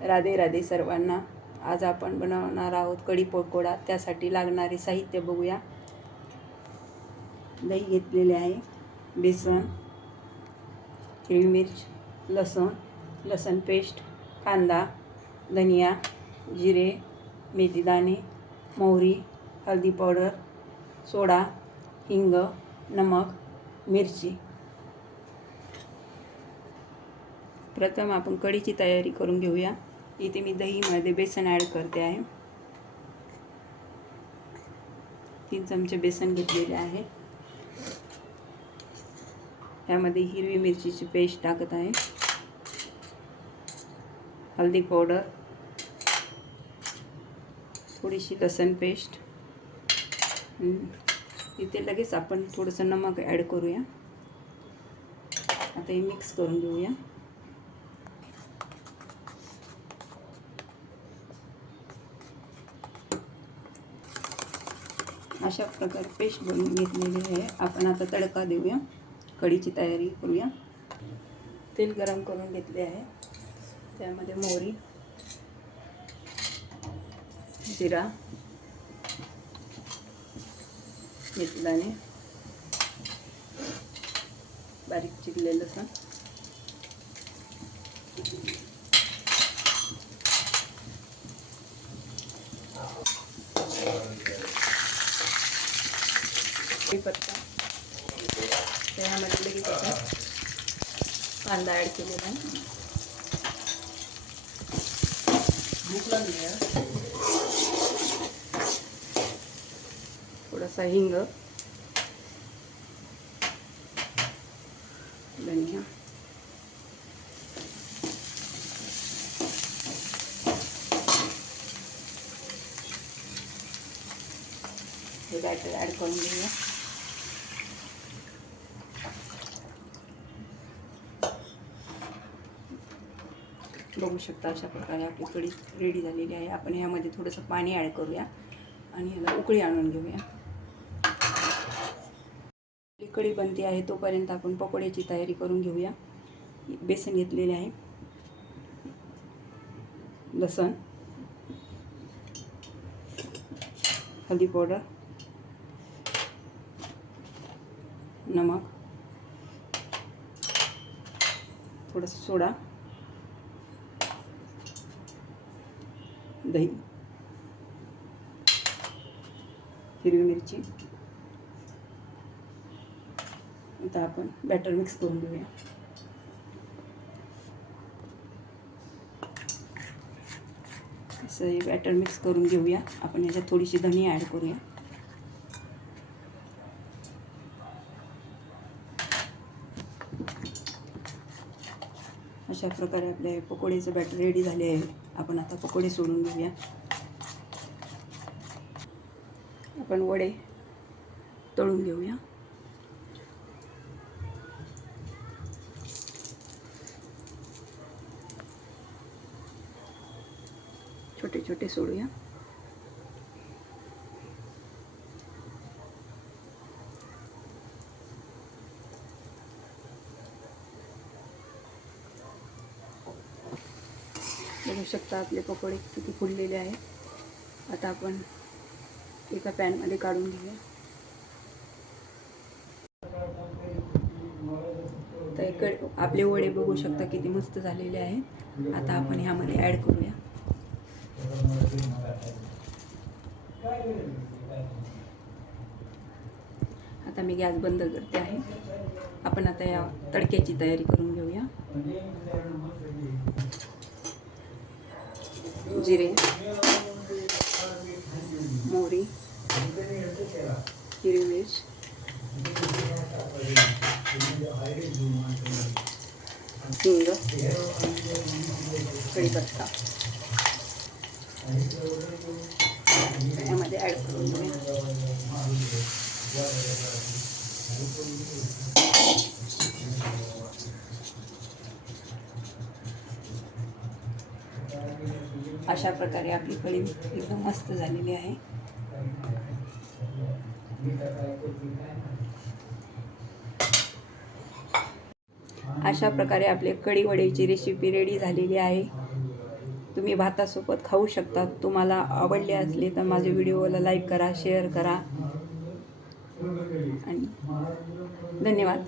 राधे राधे सर्वांना। आज आपण बनवणार आहोत कढी पकोडा। त्यासाठी लागणारे साहित्य बघूया। दही घेतलेले आहे, बेसन, हिरवी मिर्च, लसूण पेस्ट, कांदा, धनिया, जिरे, मेथीदाणे, मोहरी, हळदी पावडर, सोडा, हिंग, नमक, मिरची। प्रथम आपण कढीची तयारी करून घेऊया। इथे मी दहीमध्ये बेसन ॲड करते आहे। 3 चमचे बेसन घेतलेले आहे। त्यामध्ये हिरवी मिरचीची पेस्ट टाकत आहे, हळदी पावडर, थोडीशी लसूण पेस्ट। इथे लगेच आपण थोडंसं नमक ॲड करूया। आता हे मिक्स करून घेऊया। अशा प्रकारे पेस्ट बनवून घेतलेली आहे। आपण आता तडका देऊया, कढीची तयारी करूया। तेल गरम करून घेतले आहे। त्यामध्ये मोहरी, जिरा, मेथीदाणे, बारीक चिरलेलं लसूण, कढीपत्ता, त्यामध्ये लगेच आपण कांदा ॲड केलेला आहे, थोडासा हिंग, धनिया, हे बॅटर ॲड करून घेऊया। बघू शकता अशा प्रकारे आपली कढी रेडी झालेली आहे। आपण यामध्ये थोडंसं पाणी ॲड करूया आणि याला उकळी आणून घेऊया। कढी बनते आहे तोपर्यंत आपण पकोड्याची तयारी करून घेऊया। बेसन घेतलेले आहे, लसूण, हळदी पावडर, नमक, थोडासा सोडा, दही, हिरवी मिरची। आता आपण बॅटर मिक्स करून घेऊया। असं हे बॅटर मिक्स करून घेऊया। आपण याच्यात थोडीशी धनिया ॲड करूया। अशा प्रकारे आपले पकोडीचं बॅटर रेडी झाले आहे। आपण आता पकोडे सोडून घेऊया। आपण वडे तळून घेऊया। छोटे छोटे सोडूया। बघू शकता आपले पकोडे किती फुललेले आहेत। आता आपण एका पॅनमध्ये काढून घेऊया। तर आपले वडे बघू शकता किती मस्त झालेले आहेत। आता आपण ह्यामध्ये ॲड करूया। आता मी गॅस बंद करते आहे। आपण आता या तडक्याची तयारी करून घेऊया। जिरे, मोहरी, हिरवी मिर्च, हिंग, कढीपत्ता यामध्ये ॲड करून घेऊया। अशा प्रकारे आपली कढी एकदम मस्त झालेली आहे। अशा प्रकारे आपले कढी वड्याची रेसिपी रेडी झालेली आहे। तुम्ही भातासोबत खाऊ शकता. तुम्हाला आवडले असले तर माझ्या व्हिडिओला लाईक करा, शेअर करा आणि धन्यवाद.